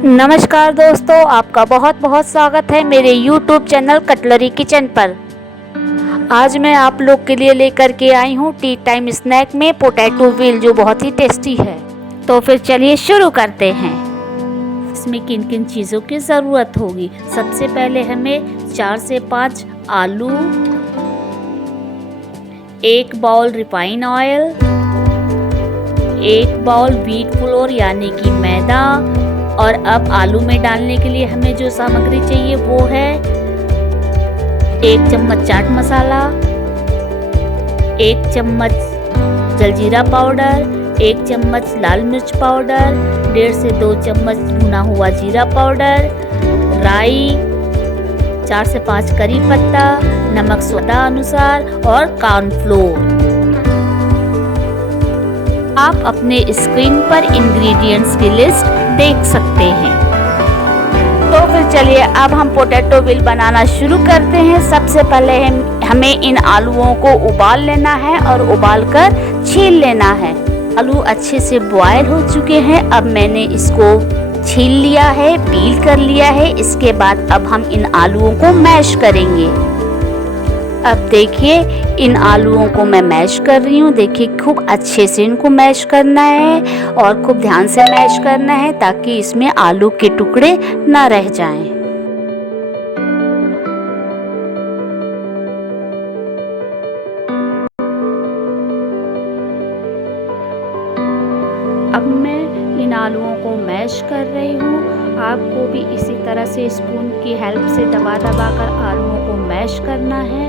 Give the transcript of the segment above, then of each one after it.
नमस्कार दोस्तों, आपका बहुत बहुत स्वागत है मेरे YouTube चैनल कटलरी किचन पर। आज मैं आप लोग के लिए लेकर के आई हूँ टी टाइम स्नैक में पोटैटो व्हील, जो बहुत ही टेस्टी है। तो फिर चलिए शुरू करते हैं। इसमें किन किन चीज़ों की ज़रूरत होगी। सबसे पहले हमें 4 से 5 आलू, 1 bowl refine oil, 1 bowl wheat flour यानी कि मैदा। और अब आलू में डालने के लिए हमें जो सामग्री चाहिए वो है 1 चम्मच चाट मसाला, 1 चम्मच जलजीरा पाउडर, 1 चम्मच लाल मिर्च पाउडर, 1.5 से 2 चम्मच भुना हुआ जीरा पाउडर, राई, 4 से 5 करी पत्ता, नमक स्वादानुसार और कॉर्नफ्लोर। आप अपने स्क्रीन पर इंग्रेडिएंट्स की लिस्ट देख सकते हैं। तो फिर चलिए अब हम पोटैटो व्हील बनाना शुरू करते हैं। सबसे पहले हमें इन आलूओं को उबाल लेना है और उबालकर छील लेना है। आलू अच्छे से बॉयल हो चुके हैं। अब मैंने इसको छील लिया है, पील कर लिया है। इसके बाद अब हम इन आलूओं को मैश करेंगे। अब देखिए इन आलूओं को मैं मैश कर रही हूँ। देखिए खूब अच्छे से इनको मैश करना है और खूब ध्यान से मैश करना है ताकि इसमें आलू के टुकड़े ना रह जाएं। अब मैं इन आलूओं को मैश कर रही हूँ। आपको भी इसी तरह से स्पून की हेल्प से दबा दबा कर आलूओं को मैश करना है।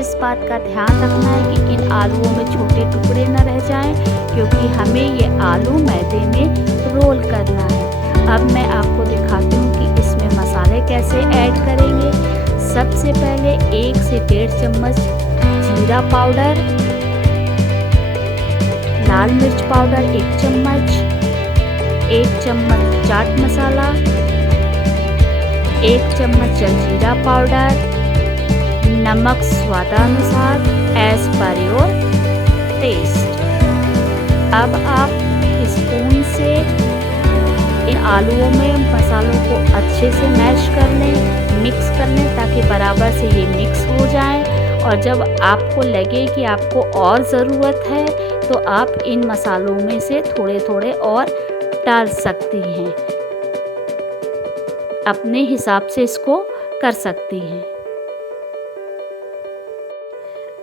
इस बात का ध्यान रखना है कि इन आलूओं में छोटे टुकड़े न रह जाएं, क्योंकि हमें ये आलू मैदे में रोल करना है। अब मैं आपको दिखाती हूँ कि इसमें मसाले कैसे ऐड करेंगे। सबसे पहले 1 से 1.5 चम्मच जीरा पाउडर, लाल मिर्च पाउडर 1 चम्मच, 1 चम्मच चाट मसाला, 1 चम्मच जलजीरा पाउडर, नमक स्वादानुसार एज पर योर टेस्ट। अब आप स्पून से इन आलूओं में मसालों को अच्छे से मैश कर लें, मिक्स कर लें ताकि बराबर से ये मिक्स हो जाए। और जब आपको लगे कि आपको और ज़रूरत है तो आप इन मसालों में से थोड़े थोड़े और डाल सकती हैं। अपने हिसाब से इसको कर सकती हैं।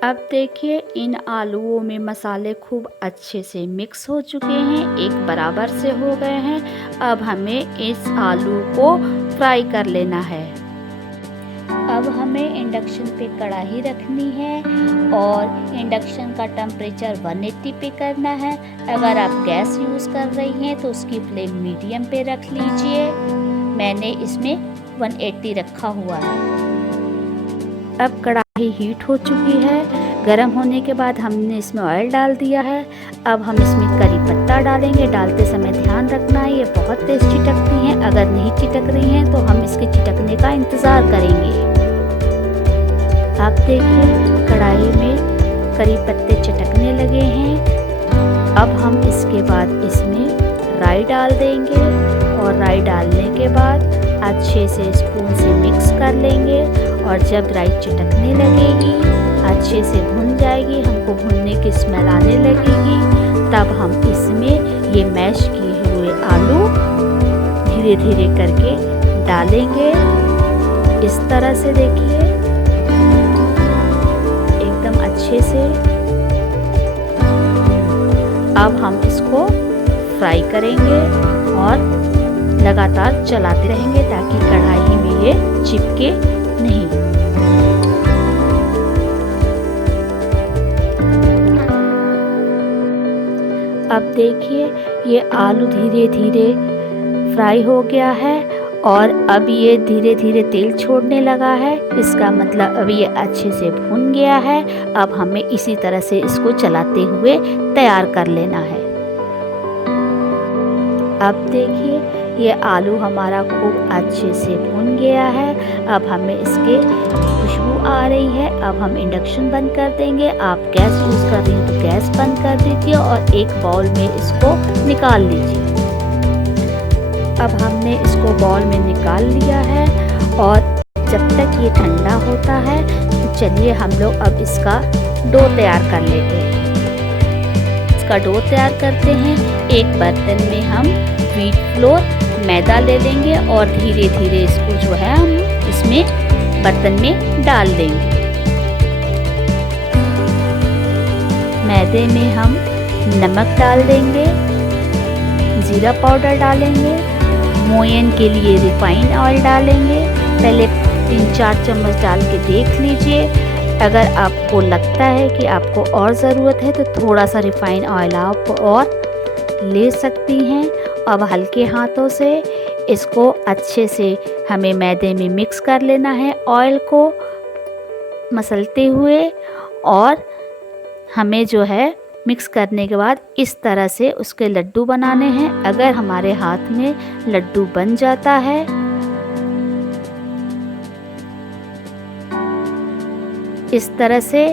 अब देखिए इन आलूओं में मसाले खूब अच्छे से मिक्स हो चुके हैं, एक बराबर से हो गए हैं। अब हमें इस आलू को फ्राई कर लेना है। अब हमें इंडक्शन पे कढ़ाई रखनी है और इंडक्शन का टेम्परेचर 180 पे करना है। अगर आप गैस यूज़ कर रही हैं तो उसकी फ्लेम मीडियम पे रख लीजिए। मैंने इसमें 180 रखा हुआ है। अब कढ़ाई हीट हो चुकी है। गरम होने के बाद हमने इसमें ऑयल डाल दिया है। अब हम इसमें करी पत्ता डालेंगे। डालते समय ध्यान रखना है, ये बहुत तेज चिटकती हैं। अगर नहीं चिटक रही हैं तो हम इसके चिटकने का इंतज़ार करेंगे। आप देखिए कढ़ाई में करी पत्ते चिटकने लगे हैं। अब हम इसके बाद इसमें राई डाल देंगे और राई डालने के बाद अच्छे से स्पून से मिक्स कर लेंगे। और जब राई चिटकने लगेगी, अच्छे से भुन जाएगी, हमको भुनने की स्मेल आने लगेगी, तब हम इसमें ये मैश किए हुए आलू धीरे धीरे करके डालेंगे। इस तरह से देखिए एकदम अच्छे से। अब हम इसको फ्राई करेंगे और लगातार चलाते रहेंगे ताकि कढ़ाई में ये चिपके नहीं। अब देखिए ये आलू धीरे धीरे फ्राई हो गया है और अब ये धीरे धीरे तेल छोड़ने लगा है। इसका मतलब अब ये अच्छे से भुन गया है। अब हमें इसी तरह से इसको चलाते हुए तैयार कर लेना है। अब देखिए ये आलू हमारा खूब अच्छे से भुन गया है। अब हमें इसके खुशबू आ रही है। अब हम इंडक्शन बंद कर देंगे। आप गैस यूज़ कर रही हैं तो गैस बंद कर दीजिए और एक बाउल में इसको निकाल लीजिए। अब हमने इसको बाउल में निकाल लिया है और जब तक ये ठंडा होता है तो चलिए हम लोग अब इसका डो तैयार कर लेते हैं। इसका डो तैयार करते हैं। एक बर्तन में हम व्हीट फ्लोर मैदा ले लेंगे और धीरे धीरे इसको जो है हम इसमें बर्तन में डाल देंगे। मैदे में हम नमक डाल देंगे, जीरा पाउडर डालेंगे, मोयन के लिए रिफाइंड ऑयल डालेंगे। पहले 3-4 चम्मच डाल के देख लीजिए। अगर आपको लगता है कि आपको और ज़रूरत है तो थोड़ा सा रिफाइंड ऑयल आप और ले सकती हैं। अब हल्के हाथों से इसको अच्छे से हमें मैदे में मिक्स कर लेना है, ऑयल को मसलते हुए। और हमें जो है मिक्स करने के बाद इस तरह से उसके लड्डू बनाने हैं। अगर हमारे हाथ में लड्डू बन जाता है इस तरह से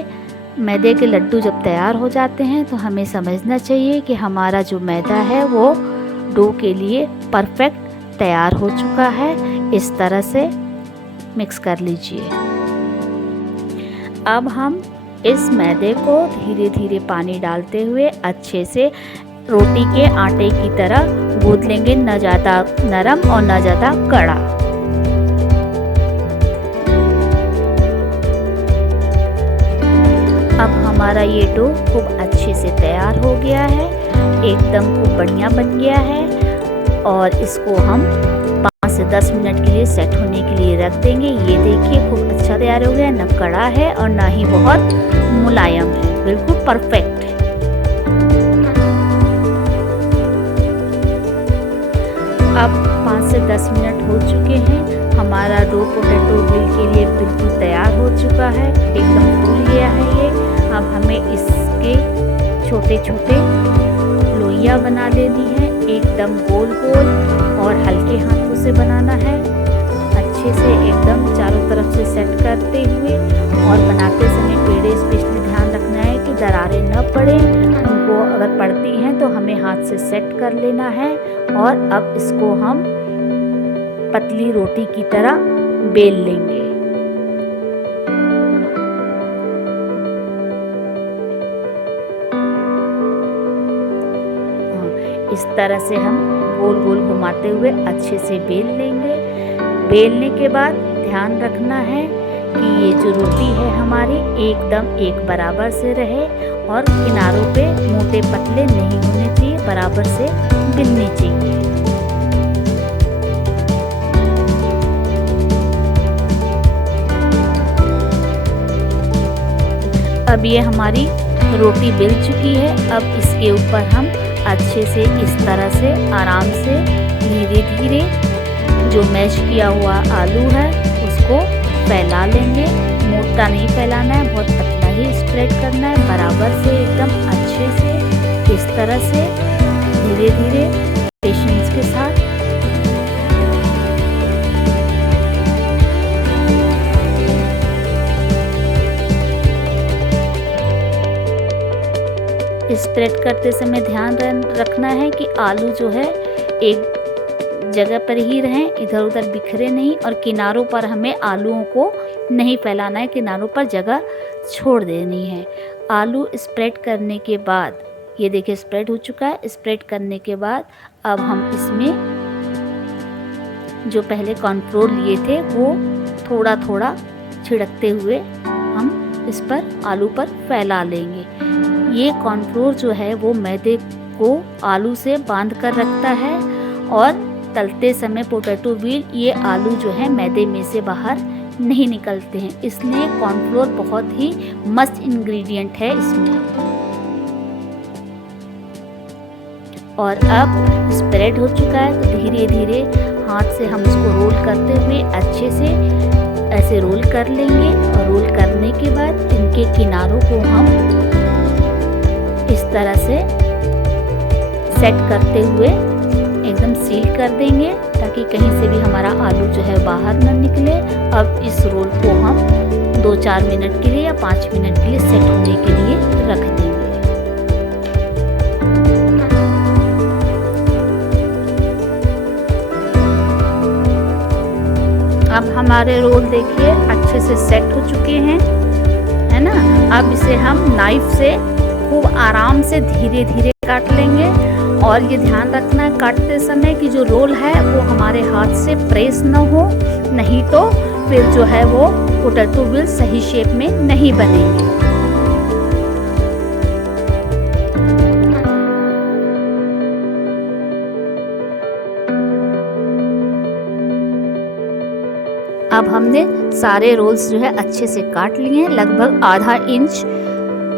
मैदे के लड्डू जब तैयार हो जाते हैं तो हमें समझना चाहिए कि हमारा जो मैदा है वो डो के लिए परफेक्ट तैयार हो चुका है। इस तरह से मिक्स कर लीजिए। अब हम इस मैदे को धीरे धीरे पानी डालते हुए अच्छे से रोटी के आटे की तरह गूंथ लेंगे, न ज़्यादा नरम और न ज़्यादा कड़ा। अब हमारा ये डो खूब अच्छे से तैयार हो गया है, एकदम खूब बढ़िया बन गया है। और इसको हम 5 से 10 मिनट के लिए सेट होने के लिए रख देंगे। ये देखिए खूब अच्छा तैयार हो गया, न कड़ा है और ना ही बहुत मुलायम है, बिल्कुल परफेक्ट है। अब 5 से 10 मिनट हो चुके हैं। हमारा डो पोटैटो व्हील के लिए बिल्कुल तैयार हो चुका है, एकदम फूल गया है ये। अब हमें इसके छोटे छोटे लोइयां बना लेनी है, एकदम गोल गोल और हल्के हाथों से बनाना है। अच्छे से एकदम चारों तरफ से सेट करते हुए और बनाते समय पेड़े स्पेशली ध्यान रखना है कि दरारें न पड़े। उनको अगर पड़ती हैं तो हमें हाथ से सेट कर लेना है। और अब इसको हम पतली रोटी की तरह बेल लेंगे। इस तरह से हम गोल गोल घुमाते हुए अच्छे से बेल लेंगे। बेलने के बाद ध्यान रखना है कि ये जो रोटी है हमारी एकदम एक बराबर से रहे और किनारों पे मोटे पतले नहीं होने चाहिए, बराबर से बेलने चाहिए। अब ये हमारी रोटी बेल चुकी है। अब इसके ऊपर हम अच्छे से इस तरह से आराम से धीरे धीरे जो मैश किया हुआ आलू है उसको फैला लेंगे। मोटा नहीं फैलाना है, बहुत पतला ही स्प्रेड करना है, बराबर से एकदम अच्छे से इस तरह से धीरे धीरे पेशेंस के साथ। स्प्रेड करते समय ध्यान रखना है कि आलू जो है एक जगह पर ही रहें, इधर उधर बिखरे नहीं। और किनारों पर हमें आलूओं को नहीं फैलाना है, किनारों पर जगह छोड़ देनी है। आलू स्प्रेड करने के बाद ये देखिए स्प्रेड हो चुका है। स्प्रेड करने के बाद अब हम इसमें जो पहले कॉर्नफ्लोर लिए थे वो थोड़ा थोड़ा छिड़कते हुए हम इस पर आलू पर फैला लेंगे। ये कॉर्नफ्लोर जो है वो मैदे को आलू से बांध कर रखता है और तलते समय पोटैटो व्हील ये आलू जो है मैदे में से बाहर नहीं निकलते हैं, इसलिए कॉर्नफ्लोर बहुत ही मस्त इंग्रेडिएंट है इसमें। और अब स्प्रेड हो चुका है तो धीरे धीरे हाथ से हम इसको रोल करते हुए अच्छे से ऐसे रोल कर लेंगे। और रोल करने के बाद इनके किनारों को हम इस तरह से सेट करते हुए एकदम सील कर देंगे ताकि कहीं से भी हमारा आलू जो है बाहर न निकले। अब इस रोल को हम 2-4 मिनट के लिए या 5 मिनट के लिए सेट होने के लिए रख देंगे। हमारे रोल देखिए अच्छे से सेट हो चुके हैं, है ना। अब इसे हम नाइफ से खूब आराम से धीरे धीरे काट लेंगे। और ये ध्यान रखना है काटते समय कि जो रोल है वो हमारे हाथ से प्रेस ना हो, नहीं तो फिर जो है वो पोटैटो व्हील सही शेप में नहीं बनेंगे। अब हमने सारे रोल्स जो है अच्छे से काट लिए हैं। लगभग आधा इंच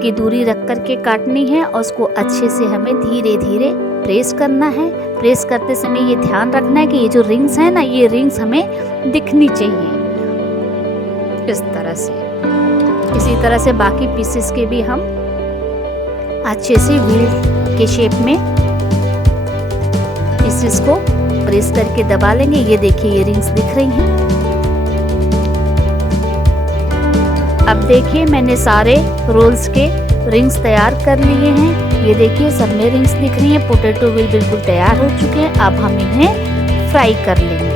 की दूरी रख कर के काटनी है और उसको अच्छे से हमें धीरे धीरे प्रेस करना है। प्रेस करते समय ये ध्यान रखना है कि ये जो रिंग्स है ना, ये रिंग्स हमें दिखनी चाहिए इस तरह से। इसी तरह से बाकी पीसेस के भी हम अच्छे से व्हील के शेप में पीसेस को प्रेस करके दबा लेंगे। ये देखिए ये रिंग्स दिख रही हैं। अब देखिए मैंने सारे रोल्स के रिंग्स तैयार कर लिए हैं। ये देखिए सब में रिंग्स दिख रही हैं। पोटैटो व्हील बिल्कुल तैयार हो चुके हैं। अब हम इन्हें फ्राई कर लेंगे।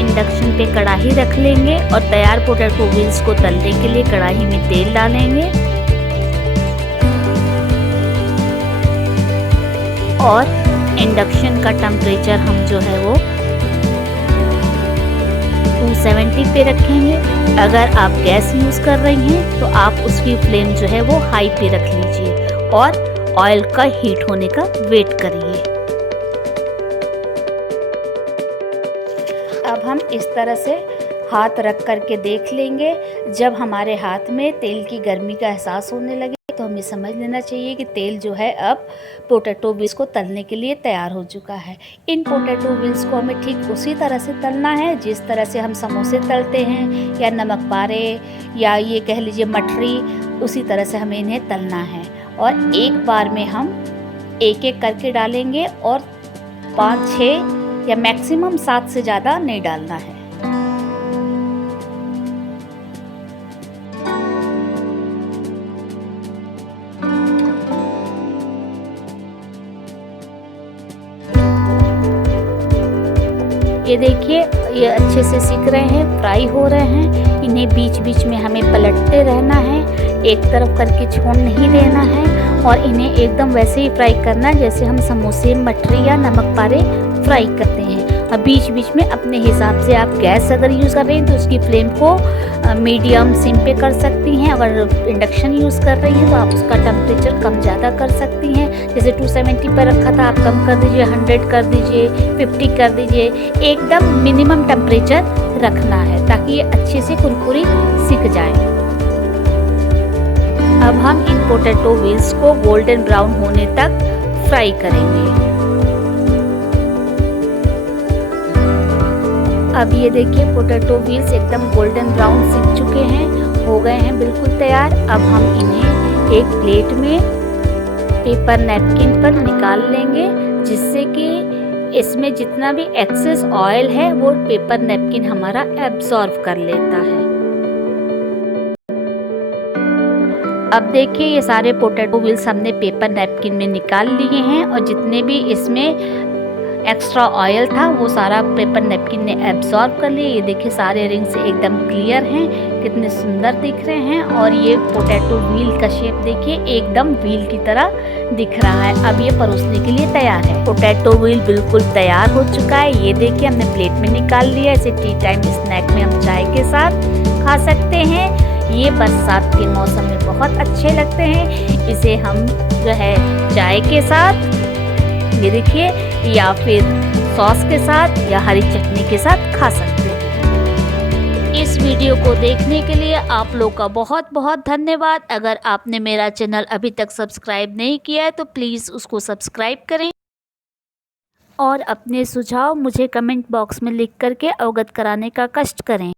इंडक्शन पे कढ़ाई रख लेंगे और तैयार पोटैटो व्हील्स को तलने के लिए कढ़ाई में तेल डालेंगे और इंडक्शन का टेम्परेचर हम जो है वो 270 पे रखेंगे। अगर आप गैस यूज़ कर रही हैं तो आप उसकी फ्लेम जो है वो हाई पे रख लीजिए और ऑयल का हीट होने का वेट करिए। अब हम इस तरह से हाथ रख कर के देख लेंगे। जब हमारे हाथ में तेल की गर्मी का एहसास होने लगे तो हमें समझ लेना चाहिए कि तेल जो है अब पोटैटो व्हील्स को तलने के लिए तैयार हो चुका है। इन पोटैटो व्हील्स को हमें ठीक उसी तरह से तलना है जिस तरह से हम समोसे तलते हैं या नमक पारे या ये कह लीजिए मठरी, उसी तरह से हमें इन्हें तलना है। और एक बार में हम एक एक करके डालेंगे और 5-6 या मैक्सिमम 7 से ज़्यादा नहीं डालना है। ये देखिए ये अच्छे से सिक रहे हैं, फ्राई हो रहे हैं। इन्हें बीच बीच में हमें पलटते रहना है, एक तरफ करके छोड़ नहीं देना है और इन्हें एकदम वैसे ही फ्राई करना है जैसे हम समोसे, मठरी या नमक पारे फ्राई करते हैं। और बीच बीच में अपने हिसाब से आप गैस अगर यूज़ कर रही हैं तो उसकी फ्लेम को मीडियम सिम पे कर सकती हैं। अगर इंडक्शन यूज़ कर रही हैं तो आप उसका टेम्परेचर कम ज़्यादा कर सकती हैं। जैसे 270 पर रखा था, आप कम कर दीजिए, 100 कर दीजिए, 50 कर दीजिए। एकदम मिनिमम टेम्परेचर रखना है ताकि ये अच्छे से कुरकुरी सिक जाए। अब हम इन पोटैटो व्हील्स को गोल्डन ब्राउन होने तक फ्राई करेंगे। अब ये देखिए पोटैटो व्हील्स एकदम गोल्डन ब्राउन सिक चुके हैं, हो गए हैं बिल्कुल तैयार। अब हम इन्हें एक प्लेट में पेपर नैपकिन पर निकाल लेंगे जिससे कि इसमें जितना भी एक्सेस ऑयल है वो पेपर नैपकिन हमारा एब्जॉर्ब कर लेता है। अब देखिए ये सारे पोटैटो व्हील्स हमने पेपर नैपकिन में निकाल लिए हैं और जितने भी इसमें एक्स्ट्रा ऑयल था वो सारा पेपर नैपकिन ने एब्जॉर्ब कर लिया। ये देखिए सारे रिंग्स एकदम क्लियर हैं, कितने सुंदर दिख रहे हैं। और ये पोटैटो व्हील का शेप देखिए एकदम व्हील की तरह दिख रहा है। अब ये परोसने के लिए तैयार है। पोटैटो व्हील बिल्कुल तैयार हो चुका है। ये देखिए हमने प्लेट में निकाल लिया। इसे टी टाइम स्नैक में हम चाय के साथ खा सकते हैं। ये बरसात के मौसम में बहुत अच्छे लगते हैं। इसे हम जो है चाय के साथ, ये देखिए, या फिर सॉस के साथ या हरी चटनी के साथ खा सकते हैं। इस वीडियो को देखने के लिए आप लोग का बहुत बहुत धन्यवाद। अगर आपने मेरा चैनल अभी तक सब्सक्राइब नहीं किया है तो प्लीज़ उसको सब्सक्राइब करें और अपने सुझाव मुझे कमेंट बॉक्स में लिख करके अवगत कराने का कष्ट करें।